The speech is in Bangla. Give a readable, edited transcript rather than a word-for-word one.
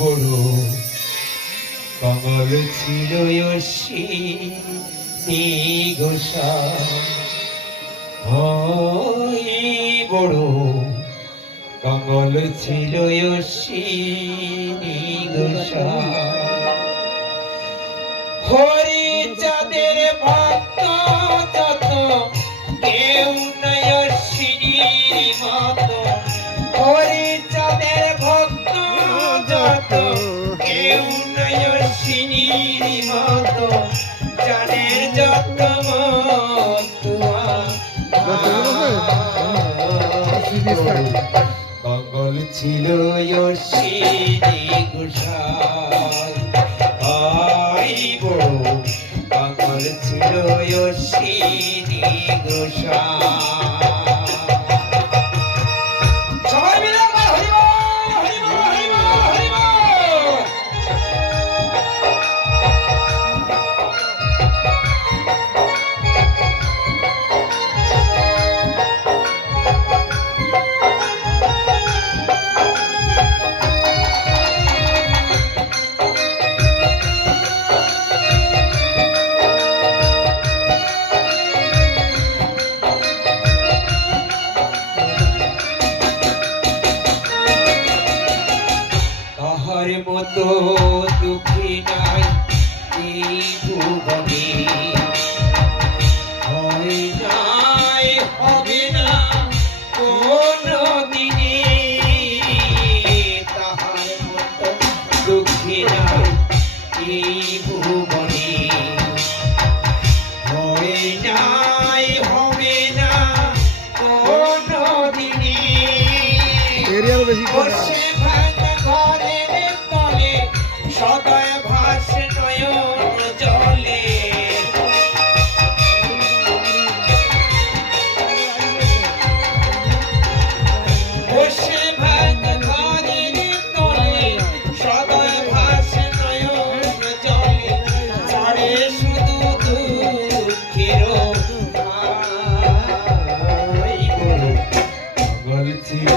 বড় কমল ছিল গোসা বড় কমল ছিল গোসা হরি চাঁদের ভক্ত যত কেউ নাই অশ্বিনীর মতো হরি চাঁদের ভক্ত যত কেউ নাই অশ্বিনীর মতো জানের যত কমল ছিল অশ্বিনী গোসাই কমল ছিল অশ্বিনী গোসাই মতো দুঃখী নাই এই ভুবনে হয় নাই হবে না কোনো দিনে তাহার মতো দুঃখী নাই এই ভুবনে হয় নাই হবে না কোনো দিনে বসে ভাঙা ঘরে সদয় ভাসে নয়ন জলে বসে ভাঙা ঘরের তলে সদয় ভাসে নয়ন জলে চড়ে শুধু দুঃখের বলছিল